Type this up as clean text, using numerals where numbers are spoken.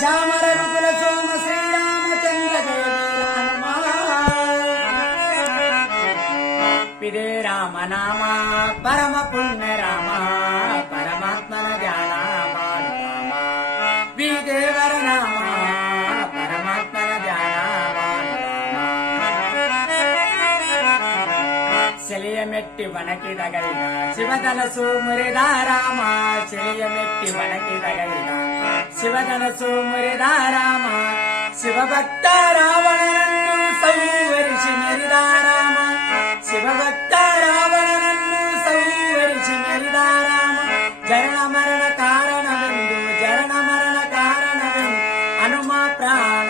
ಶ್ಯಾಮ ರಘುಕುಲ ಸೋಮ ಶ್ರೀರಾಮಚಂದ್ರ ಜಯ ಹನುಮ ಪಿದೆ ರಾಮ ನಾಮ ಪರಮ ಪುಣ್ಯ ರಾಮ ಪರಮಾತ್ಮನ ಧ್ಯಾನ ಮಾಡು ರಾಮ ವಿದೇವರ ನಾಮ ಪರಮಾತ್ಮನ ಧ್ಯಾನ ಮಾಡು ರಾಮ ಸೆಲೆಯ ಮೆಟ್ಟಿ ವಣಕಿದ ಗೈದ ಶಿವಧನಸು ಮುರಿದ ರಾಮ ಸೆಲೆಯ ಮೆಟ್ಟಿ ವಣಕಿದ ಗೈದ ಶಿವಧನಸು ಮುರಿದ ರಾಮ ಶಿವಭಕ್ತ ರಾವಣನನ್ನು ಸಂವರಿಸಿ ಮೆರಿದ ರಾಮ ಶಿವಭಕ್ತ ರಾವಣನನ್ನು ಸಂವರಿಸಿ ಮೆರಿದ ರಾಮ ಜರಣ ಮರಣ ಕಾರಣವೆಂದು ಹನುಮ ಪ್ರಾಣ